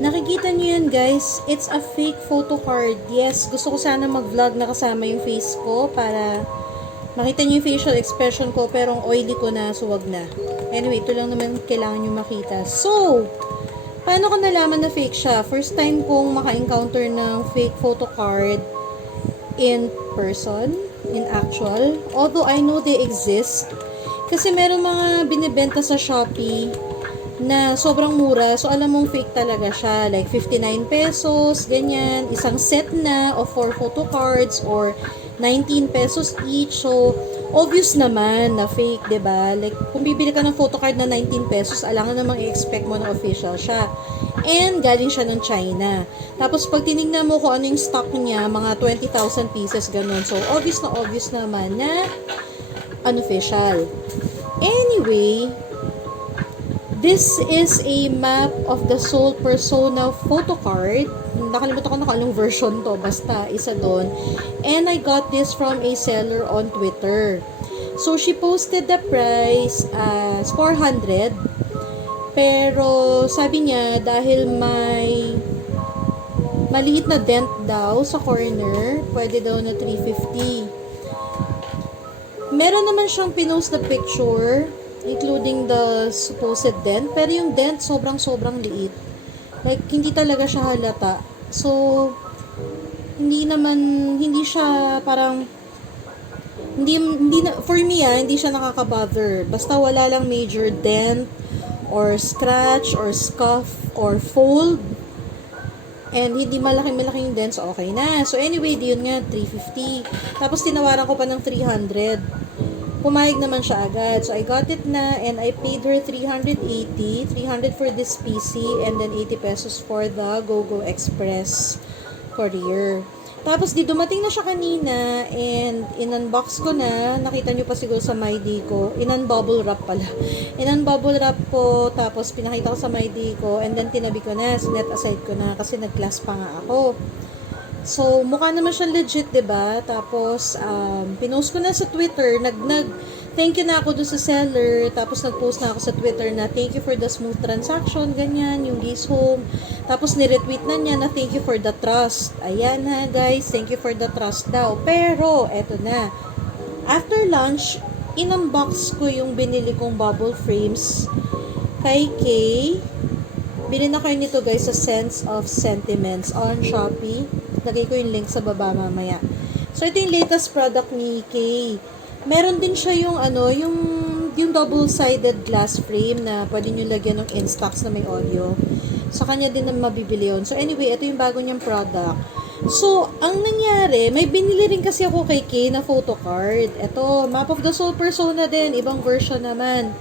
Nakikita niyo yan guys, it's a fake photo card. Yes, gusto ko sana mag-vlog na kasama yung face ko para makita niyo yung facial expression ko, pero ang oily ko na, so wag na. Anyway, ito lang naman kailangan niyo makita. So, paano ko nalaman na fake siya? First time kong maka-encounter ng fake photo card in person, in actual. Although I know they exist. Kasi meron mga binibenta sa Shopee na sobrang mura. So, alam mong fake talaga siya. Like, 59 pesos, ganyan. Isang set na of 4 photo cards or 19 pesos each. So, obvious naman na fake, 'di ba? Like, kung bibili ka ng photo card na 19 pesos, alangan namang i-expect mo na official siya. And, galing siya ng China. Tapos, pag tinignan mo kung ano yung stock niya, mga 20,000 pieces, ganun. So, obvious naman na unofficial. Anyway, this is a map of the Soul Persona photo card. Nakalimutan ko na kung anong version to. Basta, isa doon. And I got this from a seller on Twitter. So, she posted the price as 400. Pero, sabi niya, dahil may maliit na dent daw sa corner, pwede daw na 350. Meron naman siyang pinost na picture including the supposed dent, pero yung dent sobrang liit. Like, hindi talaga siya halata. So, hindi siya parang, for me hindi siya nakaka-bother. Basta wala lang major dent, or scratch, or scuff, or fold, and hindi malaking dent, so okay na. So, anyway, yun nga, 350. Tapos, tinawaran ko pa ng 300. Pumayag naman siya agad. So, I got it na and I paid her 380. 300 for this PC and then 80 pesos for the GoGo Express courier. Tapos, dumating na siya kanina and in-unbox ko na. Nakita nyo pa siguro sa MyD ko. In-unbubble wrap pala. In-unbubble wrap ko. Tapos, pinakita ko sa MyD ko and then tinabi ko na. Sinet aside ko na kasi nag-class pa nga ako. So, mukha naman siya legit, 'di ba? Tapos, pinost ko na sa Twitter, thank you na ako doon sa seller, tapos nag-post na ako sa Twitter na thank you for the smooth transaction, ganyan, yung lease home. Tapos, ni-retweet na niya na thank you for the trust. Ayan ha, guys, thank you for the trust daw. Pero, eto na. After lunch, in-unbox ko yung binili kong bubble frames kay Kay. Bili na kayo nito guys sa Sense of Sentiments on Shopee. Lagay ko yung link sa baba mamaya. So, ito yung latest product ni Kay. Meron din siya yung yung double-sided glass frame na pwede nyo lagyan ng Instax na may audio. Sa kanya din na mabibili yun. So, anyway, ito yung bago niyang product. So, ang nangyari, may binili rin kasi ako kay Kay na photo card. Ito, Map of the Soul Persona din. Ibang version naman.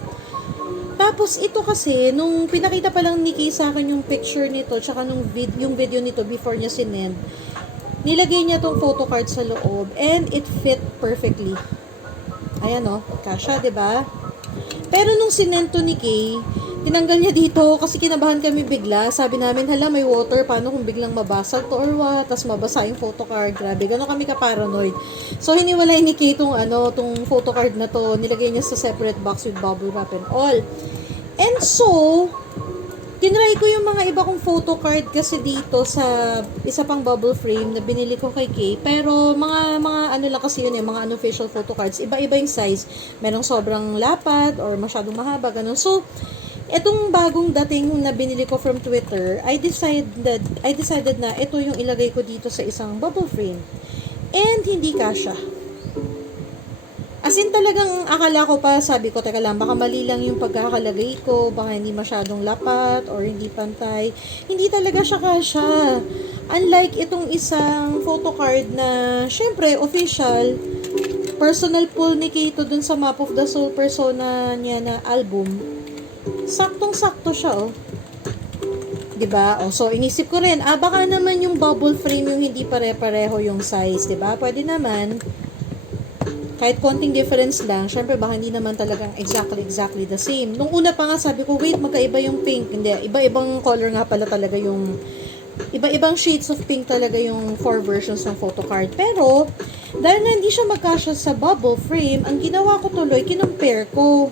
Tapos, ito kasi, nung pinakita pa lang ni Kay sa akin yung picture nito, tsaka yung video nito before niya sinend, nilagay niya tong photo card sa loob, and it fit perfectly. Ayan o, kasha, diba? Pero nung sinend to ni Kay, tinanggal niya dito kasi kinabahan kami bigla. Sabi namin, hala, may water, paano kung biglang mabasag to or what? Tapos mabasa yung photo card. Grabe, gano'n kami ka-paranoid. So, hiniwalay ni Kay tong photo card na to. Nilagay niya sa separate box with bubble wrap and all. And so, tinry ko yung mga iba kong photo card kasi dito sa isa pang bubble frame na binili ko kay Kay. Pero, mga ano lang kasi yun mga unofficial photo cards. Iba-iba yung size. Merong sobrang lapad or masyadong mahaba, ganun. So, etong bagong dating na binili ko from Twitter, I decided na ito yung ilagay ko dito sa isang bubble frame. And hindi kasya. As in talagang akala ko pa, sabi ko, teka lang, baka mali lang yung pagkakalagay ko, baka hindi masyadong lapat or hindi pantay. Hindi talaga siya kasya. Unlike itong isang photo card na, syempre, official, personal pull ni Kito dun sa Map of the Soul Persona niya na album. Saktong-sakto siya, oh. 'Di ba? Oh, so inisip ko rin, baka naman yung bubble frame yung hindi pare-pareho yung size, 'di ba? Pwede naman. Kahit konting difference lang, syempre baka hindi naman talagang exactly the same. Nung una pa nga sabi ko, wait, magkaiba yung pink. Hindi, iba-ibang color nga pala talaga yung iba-ibang shades of pink talaga yung 4 versions ng photo card. Pero dahil na hindi siya magkasya sa bubble frame, ang ginawa ko tuloy, kinumpare ko.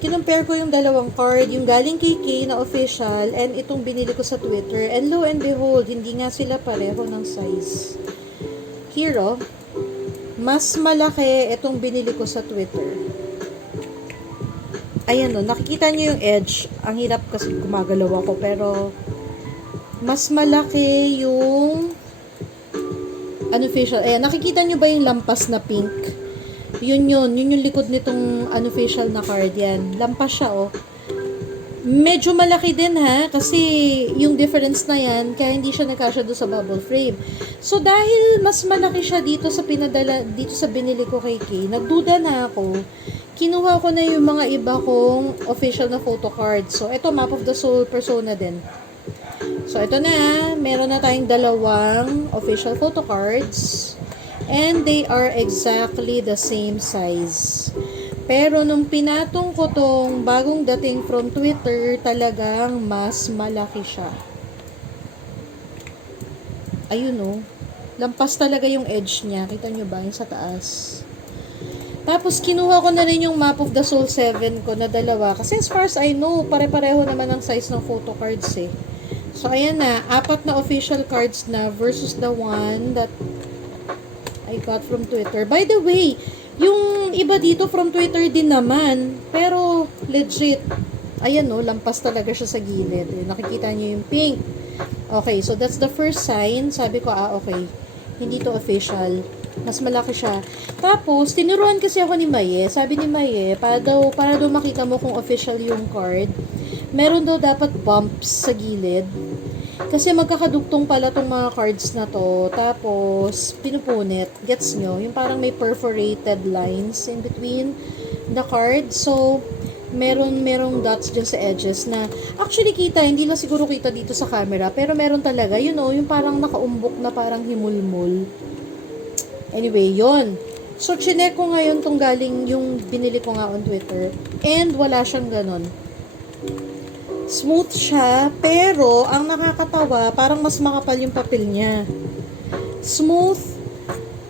Kinompare ko yung dalawang card, yung galing kay Kay na official, and itong binili ko sa Twitter. And lo and behold, hindi nga sila pareho ng size. Here, oh, mas malaki itong binili ko sa Twitter. Ayan, oh, nakikita nyo yung edge. Ang hirap kasi gumagalaw ako, pero mas malaki yung unofficial. Ayan, nakikita nyo ba yung lampas na pink? Yun yung likod nitong unofficial na card yan. Lampas siya, oh. Medyo malaki din, ha, kasi yung difference na yan, kaya hindi siya nagkasya doon sa bubble frame. So, dahil mas malaki siya dito sa pinadala, dito sa binili ko kay Kay, nagduda na ako. Kinuha ko na yung mga iba kong official na photo cards. So, ito, Map of the Soul Persona din. So, ito na, meron na tayong dalawang official photo cards. And they are exactly the same size. Pero nung pinatong ko tong bagong dating from Twitter, talagang mas malaki siya. Ayun, oh. Lampas talaga yung edge niya. Kita nyo ba? Yung sa taas. Tapos, kinuha ko na rin yung Map of the Soul 7 ko na dalawa. Kasi as far as I know, pare-pareho naman ang size ng photo cards, eh. So, ayan na. 4 na official cards na versus the one that I got from Twitter. By the way, yung iba dito from Twitter din naman. Pero, legit. Ayan, no, lampas talaga siya sa gilid. Nakikita niyo yung pink. Okay, so that's the first sign. Sabi ko, okay. Hindi to official. Mas malaki siya. Tapos, tinuruan kasi ako ni Maye. Sabi ni Maye, para daw makita mo kung official yung card, meron daw dapat bumps sa gilid. Kasi magkakadugtong pala tong mga cards na to. Tapos, pinupunit. Gets nyo? Yung parang may perforated lines in between the card. So, merong dots dyan sa edges na actually kita, hindi lang siguro kita dito sa camera, pero meron talaga, you know, yung parang nakaumbok na parang himulmul. Anyway, yon. So, chinek ko ngayon tong galing yung binili ko nga on Twitter. And wala siyang ganon. Smooth siya, pero ang nakakatawa, parang mas makapal yung papel niya. Smooth,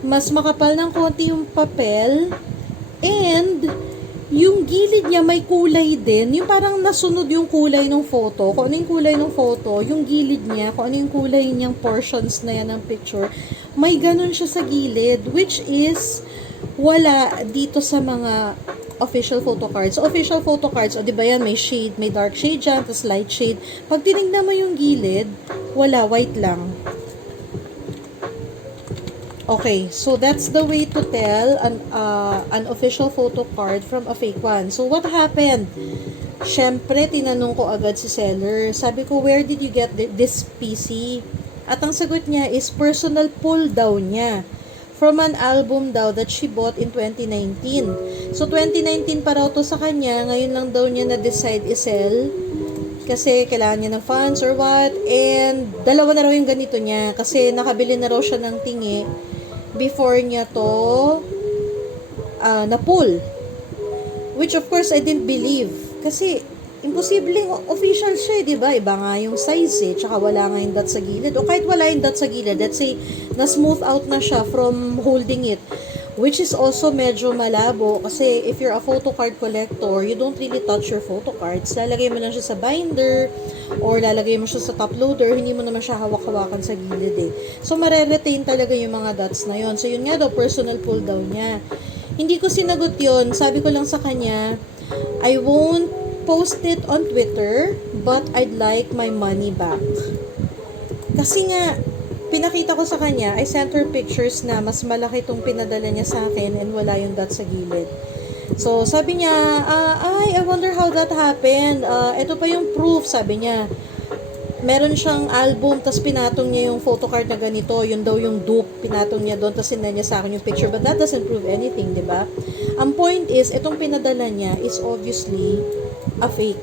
mas makapal ng konti yung papel, and yung gilid niya may kulay din. Yung parang nasunod yung kulay ng photo. Kung ano yung kulay ng photo, yung gilid niya, kung ano yung kulay niyang portions na yan ng picture, may ganun siya sa gilid, which is wala dito sa mga official photo cards. So, official photo cards, o diba yan, may shade, may dark shade dyan, tapos light shade. Pag tinignan mo yung gilid, wala, white lang. Okay, so that's the way to tell an official photo card from a fake one. So, what happened? Siyempre, tinanong ko agad si seller. Sabi ko, where did you get this PC? At ang sagot niya is personal pull daw niya from an album daw that she bought in 2019. So, 2019 pa raw to sa kanya. Ngayon lang daw niya na-decide i-sell. Kasi kailangan niya ng funds or what. And, dalawa na raw yung ganito niya. Kasi nakabili na raw siya ng tingi before niya to na-pull. Which, of course, I didn't believe. Kasi, imposibleng official siya, di ba? Iba nga yung size, eh. Tsaka wala nga yung dot sa gilid. O kahit wala yung dot sa gilid, let's say, na-smooth out na siya from holding it. Which is also medyo malabo. Kasi if you're a photo card collector, you don't really touch your photo cards. Lalagay mo lang siya sa binder, or lalagay mo siya sa top loader. Hindi mo naman siya hawak-hawakan sa gilid, eh. So, mare-retain talaga yung mga dots na yon. So, yun nga daw, personal pull daw niya. Hindi ko sinagot yun. Sabi ko lang sa kanya, I won't post it on Twitter, but I'd like my money back. Kasi nga, pinakita ko sa kanya, I sent her pictures na mas malaki itong pinadala niya sa akin and wala yung dot sa gilid. So, sabi niya, I wonder how that happened. Ito pa yung proof, sabi niya. Meron siyang album, tas pinatong niya yung photocard na ganito, yun daw yung dupe, pinatong niya doon, tas sinend niya sa akin yung picture, but that doesn't prove anything, di ba? Ang point is, itong pinadala niya is obviously a fake.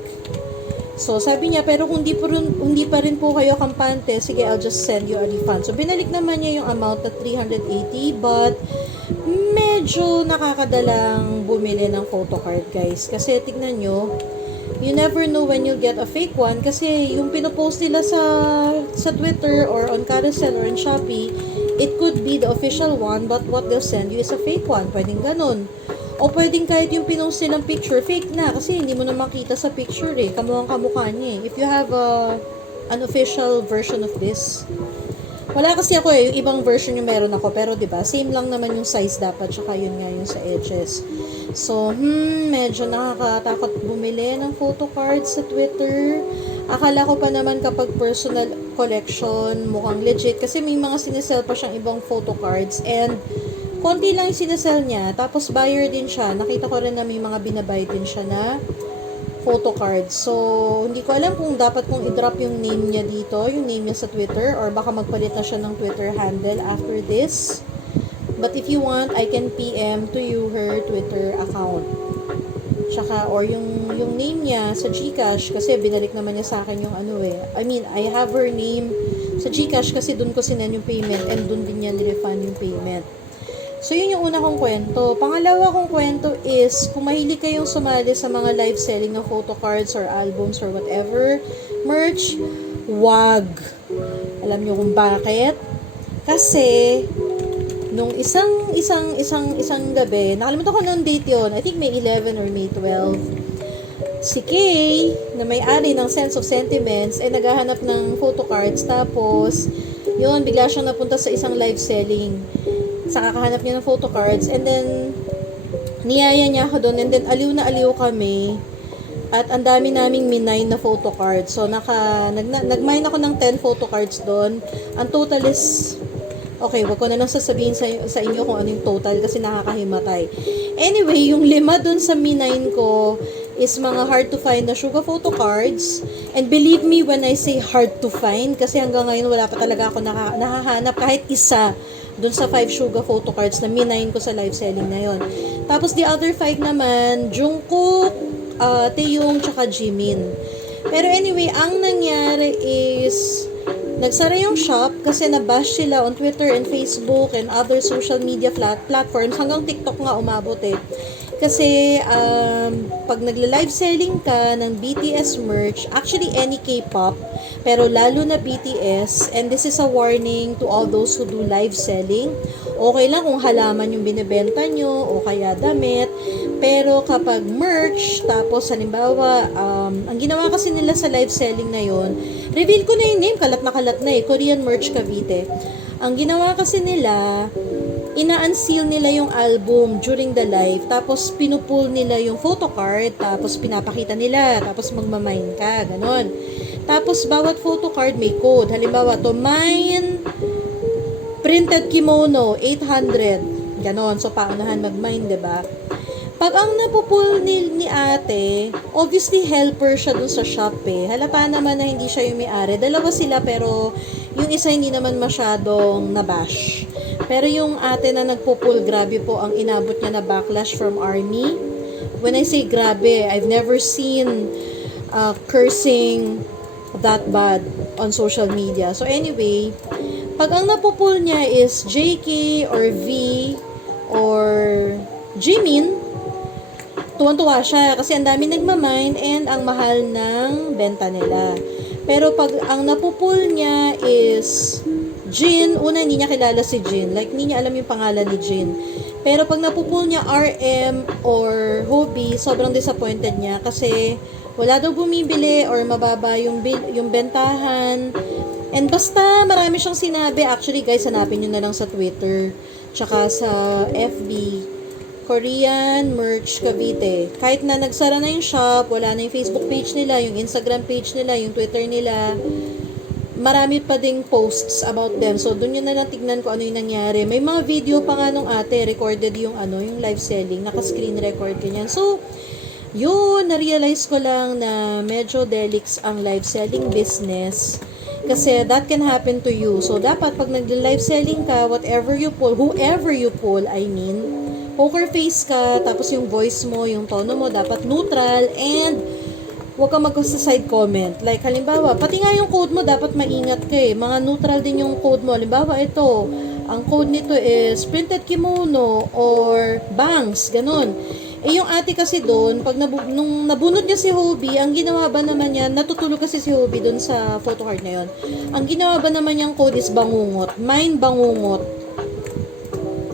So, sabi niya, pero kung hindi pa rin po kayo kampante, sige, I'll just send you a refund. So, binalik naman niya yung amount na 380, but medyo nakakadalang bumili ng photocard, guys. Kasi, tignan nyo, you never know when you'll get a fake one, kasi yung pinopost nila sa Twitter, or on Carousel, or on Shopee, it could be the official one, but what they'll send you is a fake one. Pwedeng ganun. O pwedeng kahit yung pinost nilang picture, fake na. Kasi hindi mo na makita sa picture eh. Kamukhang kamukha niya eh. If you have an official version of this. Wala kasi ako eh. Yung ibang version yung meron ako. Pero 'di ba same lang naman yung size dapat. Tsaka yun nga yung sa edges. So, medyo nakakatakot bumili ng photo cards sa Twitter. Akala ko pa naman kapag personal collection, mukhang legit. Kasi may mga sinesell pa siyang ibang photo cards. And, konti lang yung sinesell niya. Tapos, buyer din siya. Nakita ko rin na may mga binabay din siya na photo cards. So, hindi ko alam kung dapat kong i-drop yung name niya dito. Yung name niya sa Twitter. Or baka magpalit na siya ng Twitter handle after this. But if you want, I can PM to you her Twitter account. Tsaka, or yung name niya sa GCash, kasi binalik naman niya sa akin yung ano eh. I mean, I have her name sa GCash kasi dun ko sinend yung payment and dun din niya nirefund yung payment. So, yun yung una kong kwento. Pangalawa kong kwento is, kung mahilig kayong sumali sa mga live selling ng photo cards or albums or whatever, merch, wag. Alam niyo kung bakit? Kasi, nung isang gabi, nakalimutan ko nung date yun, I think May 11 or May 12, si Kay, na may-ari ng Sense of Sentiments, ay naghahanap ng photo cards, tapos, yun, bigla siyang napunta sa isang live selling, sa kakahanap niya ng photo cards, and then, niyaya niya ako doon, and then, aliw na aliw kami, at ang dami naming minine na photo cards, so, nag-mine ako ng 10 photo cards doon, ang total is, okay, wag ko na lang sasabihin sa inyo kung ano yung total kasi nakakahimatay. Anyway, yung 5 dun sa Mi9 ko is mga hard to find na Suga photo cards. And believe me when I say hard to find kasi hanggang ngayon wala pa talaga ako nakahanap kahit isa dun sa 5 Suga photo cards na Mi9 ko sa live selling na yon. Tapos the other 5 naman, Jungkook, Taeyong, tsaka Jimin. Pero anyway, ang nangyari is nagsara yung shop kasi nabash sila on Twitter and Facebook and other social media platforms. Hanggang TikTok nga umabot eh. Kasi, pag nagla-live selling ka ng BTS merch, actually any K-pop, pero lalo na BTS, and this is a warning to all those who do live selling. Okay lang kung halaman yung binibenta nyo o kaya damit, pero kapag merch, tapos halimbawa, ang ginawa kasi nila sa live selling na yon, reveal ko na yung name, kalat na eh, Korean Merch Cavite. Ang ginawa kasi nila, ina-unseal nila yung album during the live, tapos pinupull nila yung photo card, tapos pinapakita nila, tapos magmamine ka, ganon. Tapos bawat photo card may code. Halimbawa, to mine printed kimono, 800, ganon. So, paunahan mag-mine, diba? Pag ang napupull ni ate, obviously helper siya dun sa shop eh. Halata naman na hindi siya yung may-ari. Dalawa sila pero yung isa hindi naman masyadong nabash. Pero yung ate na nagpupull, grabe po ang inabot niya na backlash from ARMY. When I say grabe, I've never seen cursing that bad on social media. So anyway, pag ang napupull niya is JK or V or Jimin, tuwan-tuwa siya kasi ang dami nagmamine and ang mahal ng benta nila. Pero pag ang napupull niya is Jin, una hindi niya kilala si Jin. Like, hindi niya alam yung pangalan ni Jin. Pero pag napupull niya RM or Hobie, sobrang disappointed niya kasi wala daw bumibili or mababa yung bentahan. And basta marami siyang sinabi. Actually, guys, hanapin nyo na lang sa Twitter tsaka sa FB. Korean Merch Cavite. Kahit na nagsara na yung shop, wala na yung Facebook page nila, yung Instagram page nila, yung Twitter nila, marami pa ding posts about them. So, dun yun na lang tignan ko ano yung nangyari. May mga video pa nga nung ate, recorded yung yung live selling, naka-screen record ganyan. So, yun, na-realize ko lang na medyo delix ang live selling business. Kasi that can happen to you. So, dapat pag nag-live selling ka, whatever you pull, whoever you pull, I mean, poker face ka, tapos yung voice mo, yung tono mo, dapat neutral, and huwag ka mag-side comment. Like, halimbawa, pati nga yung code mo, dapat maingat ka eh. Mga neutral din yung code mo. Halimbawa, ito, ang code nito is printed kimono or bangs, ganun. Eh, yung ate kasi doon, pag nung nabunot niya si Hobie, ang ginawa ba naman niya, natutulog kasi si Hobie doon sa photo card na yun. Ang ginawa ba naman niyang code is bangungot. Mine bangungot.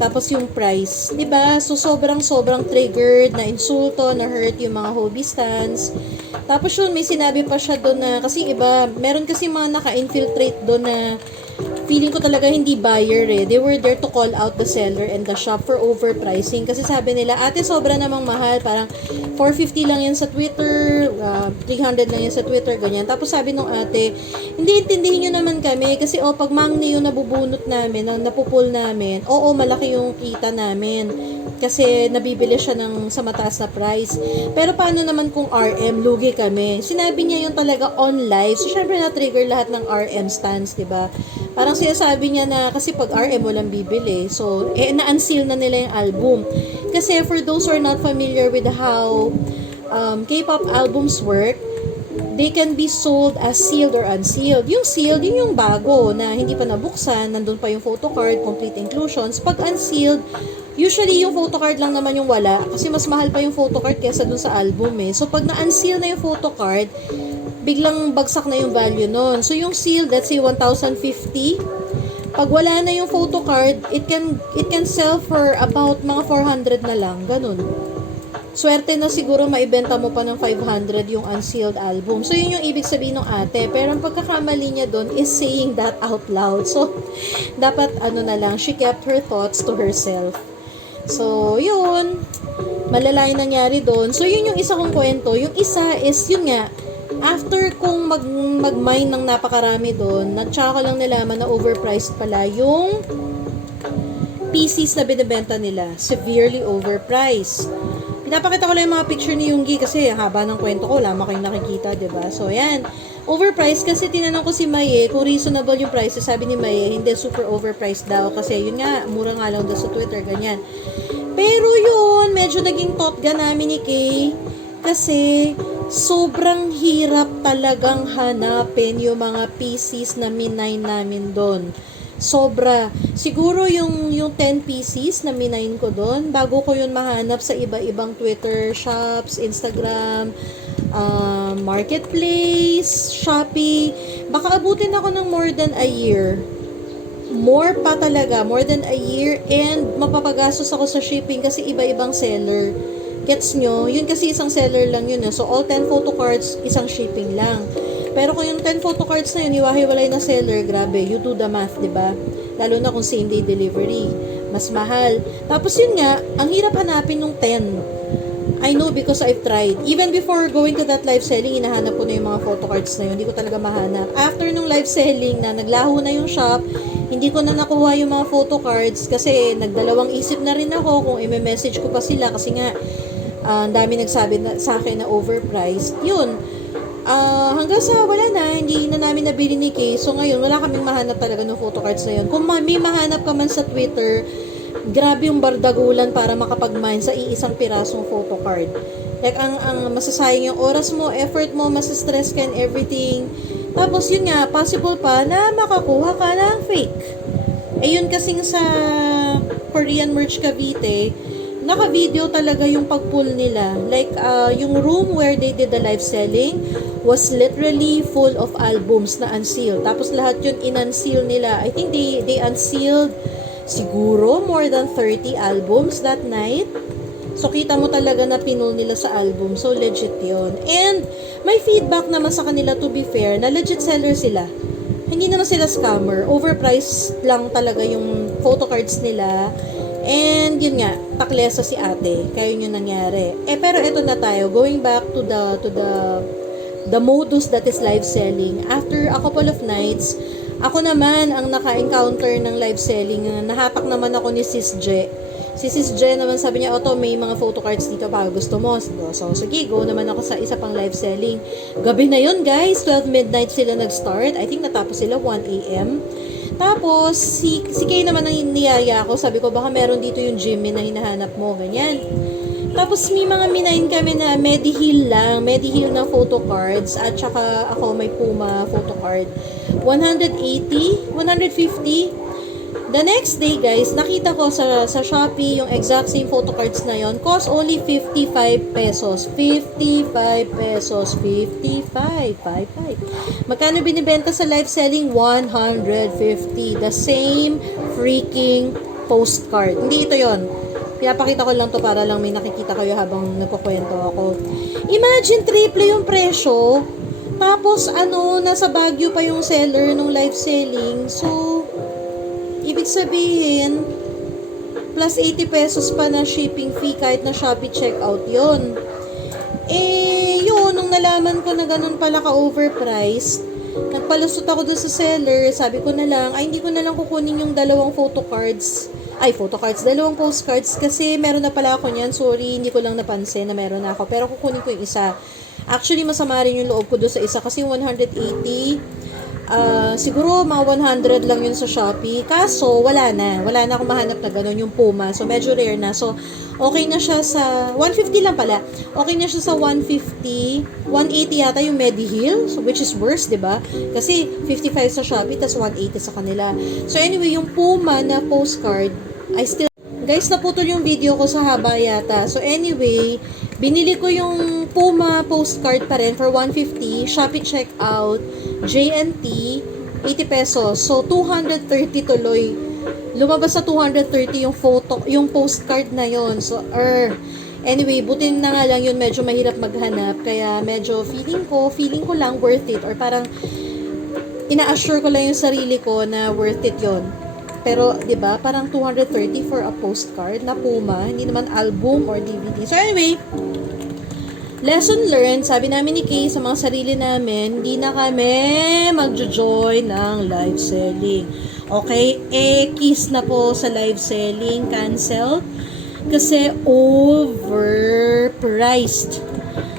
tapos yung price, 'di ba? So sobrang triggered, na insulto, na hurt yung mga hobby stands. Tapos yun, may sinabi pa siya doon na, kasi iba, meron kasi mga naka-infiltrate doon na feeling ko talaga hindi buyer eh. They were there to call out the seller and the shop for overpricing. Kasi sabi nila, ate, sobra namang mahal. Parang 450 lang yan sa Twitter, 300 lang yan sa Twitter, ganyan. Tapos sabi nung ate, hindi, intindihin nyo naman kami. Kasi pag mangne yung nabubunot namin, napupul namin, oo, malaki yung kita namin. Kasi nabibili siya sa mataas na price. Pero paano naman kung RM, lugi kami? Sinabi niya yung talaga on live. So, syempre na-trigger lahat ng RM stands, diba? Parang sinasabi niya na kasi pag RM walang bibili. So, na-unseal na nila yung album. Kasi for those who are not familiar with how K-pop albums work, they can be sold as sealed or unsealed. Yung sealed, yun yung bago na hindi pa nabuksan, nandun pa yung photocard, complete inclusions. Pag unsealed, usually yung photocard lang naman yung wala kasi mas mahal pa yung photocard kesa dun sa album eh. So pag na-unseal na yung photocard, biglang bagsak na yung value nun. So yung sealed, let's say 1,050. Pag wala na yung photocard, it can sell for about mga 400 na lang, ganun. Swerte na siguro maibenta mo pa ng 500 yung unsealed album. So, yun yung ibig sabihin ng ate. Pero ang pagkakamali niya doon is saying that out loud. So, dapat na lang, she kept her thoughts to herself. So, yun. Malala yung nangyari doon. So, yun yung isa kong kwento. Yung isa is, yun nga, after kong mag-mine ng napakarami doon, natsaka ko lang nalaman na overpriced pala yung PCs na binibenta nila. Severely overpriced. Pinapakita ko lang yung mga picture ni Yoongi kasi haba ng kwento ko, wala kayong nakikita, diba? So, ayan. Overpriced kasi tinanong ko si Maye kung reasonable yung prices. Sabi ni Maye, hindi, super overpriced daw. Kasi yun nga, mura nga lang daw sa Twitter, ganyan. Pero yun, medyo naging totga namin ni Kay. Kasi, sobrang hirap talagang hanapin yung mga PCs na minine namin doon. Sobra. Siguro yung 10 pieces na minain ko doon, bago ko yun mahanap sa iba-ibang Twitter shops, Instagram, Marketplace, Shopee. Baka abutin ako ng more than a year. More pa talaga, more than a year, and mapapagastos ako sa shipping kasi iba-ibang seller. Gets nyo? Yun kasi isang seller lang yun. So, all 10 photo cards, isang shipping lang. Pero kung yung 10 photo cards na yun, iwahiwalay na seller, grabe, you do the math, diba? Lalo na kung same day delivery. Mas mahal. Tapos yun nga, ang hirap hanapin ng 10. I know because I've tried. Even before going to that live selling, hinahanap ko na yung mga photo cards na yun. Hindi ko talaga mahanap. After nung live selling na naglaho na yung shop, hindi ko na nakuha yung mga photo cards kasi nagdalawang isip na rin ako kung i-message ko pa sila kasi nga, ang dami nagsabi sa akin na overpriced. Yun. Hanggang sa wala na, hindi na namin nabili ni Kay. So ngayon, wala kaming mahanap talaga ng photo cards na yun. Kung may mahanap ka man sa Twitter, grabe yung bardagulan para makapag-mine sa iisang pirasong photo card. Like, ang masasayang yung oras mo, effort mo, masistress ka and everything. Tapos yun nga, possible pa na makakuha ka ng fake. Eh yun kasing sa Korean Merch Cavite, naka-video talaga yung pag-pull nila. Like, yung room where they did the live selling was literally full of albums na unsealed. Tapos lahat yun in-unseal nila. I think they unsealed siguro more than 30 albums that night. So, kita mo talaga na pinull nila sa album. So, legit yun. And, may feedback naman sa kanila, to be fair, na legit seller sila. Hindi naman sila scammer. Overpriced lang talaga yung photo cards nila. And, yun nga, taklesa si ate. Kaya yun yung nangyari. Pero eto na tayo. Going back to the modus that is live selling. After a couple of nights, ako naman ang naka-encounter ng live selling. Nahatak naman ako ni Sis J. Si Sis J naman sabi niya, Otto, may mga photo cards dito pa. Gusto mo? So, sige, go naman ako sa isa pang live selling. Gabi na yun, guys. 12 midnight sila nag-start. I think natapos sila 1 a.m. Tapos, si Kay naman ang niyaya ko. Sabi ko, baka meron dito yung Jimmy na hinahanap mo. Ganyan. Tapos, may mga minain kami na Medihil lang. Medihil na photo cards. At saka ako may Puma photo card. 180? 150? The next day, guys, nakita ko sa Shopee yung exact same photo cards na yon. Cost only 55 pesos. 55 pesos. 55. 55. Magkano binibenta sa live selling? 150. The same freaking postcard. Hindi ito yon. Pinapakita ko lang to para lang may nakikita kayo habang nagkukwento ako. Imagine, triple yung presyo. Tapos, nasa Baguio pa yung seller nung live selling. So, ibig sabihin, plus 80 pesos pa na shipping fee kahit na Shopee checkout yon. Yun, nung nalaman ko na ganun pala ka-overpriced, nagpalusot ako dun sa seller, sabi ko na lang, hindi ko na lang kukunin yung dalawang dalawang postcards kasi meron na pala ako niyan. Sorry, hindi ko lang napansin na meron na ako. Pero kukunin ko yung isa. Actually, masama rin yung loob ko doon sa isa kasi 180, siguro mga 100 lang yun sa Shopee. Kaso, wala na akong mahanap na ganun yung Puma. So, medyo rare na. So, okay na siya sa 150 lang pala. Okay na siya sa 150, 180 yata yung Mediheal, so which is worse, 'di ba? Kasi 55 sa Shopee tas 180 sa kanila. So anyway, yung Puma na postcard, guys, naputol yung video ko sa haba yata. So anyway, binili ko yung Puma postcard pa rin for 150, Shopee checkout, JNT, 80 pesos. So 230 tuloy. Lumabas sa 230 yung postcard na yon. So, anyway, buti na nga lang yun, medyo mahirap maghanap. Kaya medyo feeling ko lang worth it. Or parang, ina-assure ko lang yung sarili ko na worth it yon. Pero, di ba parang 230 for a postcard na Puma. Hindi naman album or DVD. So, anyway, lesson learned, sabi namin ni Kay sa mga sarili namin, hindi na kami magjo-join ng live selling. Okay? Kiss na po sa live selling, cancel. Kasi overpriced.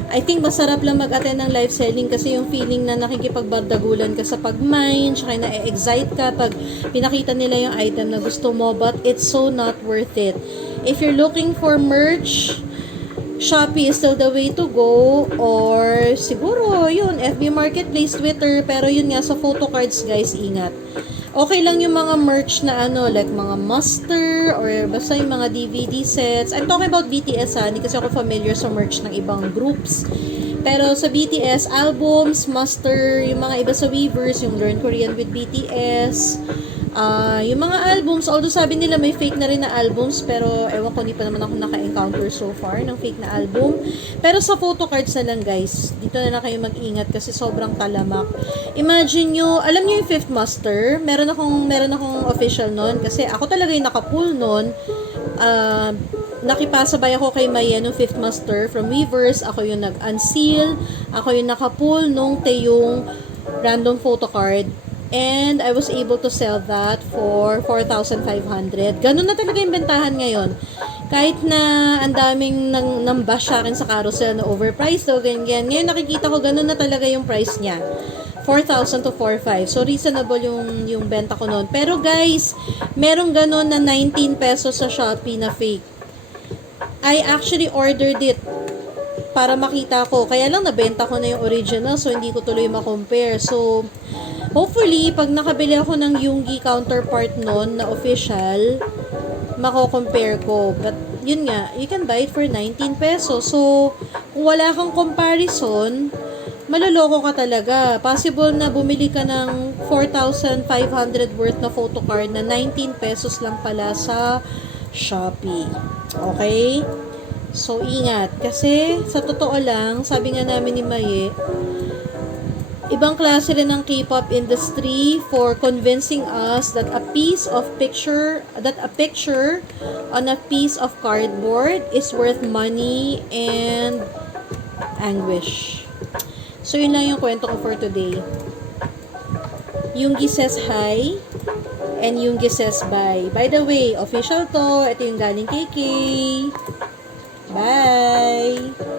I think masarap lang mag-attend ng live selling kasi yung feeling na nakikipagbardagulan ka sa pag-mine, tsaka na-excite ka pag pinakita nila yung item na gusto mo, but it's so not worth it. If you're looking for merch, Shopee is still the way to go, or siguro yun, FB Marketplace, Twitter, pero yun nga sa photo cards, guys, ingat. Okay lang yung mga merch na like mga muster or basta yung mga DVD sets. I'm talking about BTS hindi kasi ako familiar sa merch ng ibang groups. Pero sa BTS, albums, muster, yung mga iba sa Weavers, yung Learn Korean with BTS, yung mga albums, although sabi nila may fake na rin na albums, pero ewan ko, hindi pa naman ako naka-encounter so far ng fake na album. Pero sa photo cards na lang, guys, dito na lang kayo mag-ingat kasi sobrang talamak. Imagine nyo, alam nyo yung Fifth Master, meron akong official nun kasi ako talaga yung naka-pull nun. Nakipasabay ako kay Maya nung Fifth Master from Weavers, ako yung nag-unseal, ako yung naka-pull nung yung random photo card. And I was able to sell that for 4,500. Ganun na talaga yung bentahan ngayon. Kahit na ang daming nang-bash sa akin sa carousel na overpriced o ganyan. Ngayon nakikita ko ganun na talaga yung price niya. 4,000 to 4,500. So reasonable yung benta ko noon. Pero guys, merong ganun na 19 pesos sa Shopee na fake. I actually ordered it para makita ko. Kaya lang nabenta ko na yung original so hindi ko tuloy ma-compare. So hopefully, pag nakabili ako ng Yoongi counterpart nun na official, mako-compare ko. But, yun nga, you can buy it for 19 pesos. So, kung wala kang comparison, maloloko ka talaga. Possible na bumili ka ng 4,500 worth na photocard na 19 pesos lang pala sa Shopee. Okay? So, ingat. Kasi, sa totoo lang, sabi nga namin ni Maye, ibang klase rin ng K-pop industry for convincing us that a picture on a piece of cardboard is worth money and anguish. So, yun lang yung kwento ko for today. Yoongi says hi and Yoongi says bye. By the way, official to. Ito yung galing kay Kay. Bye!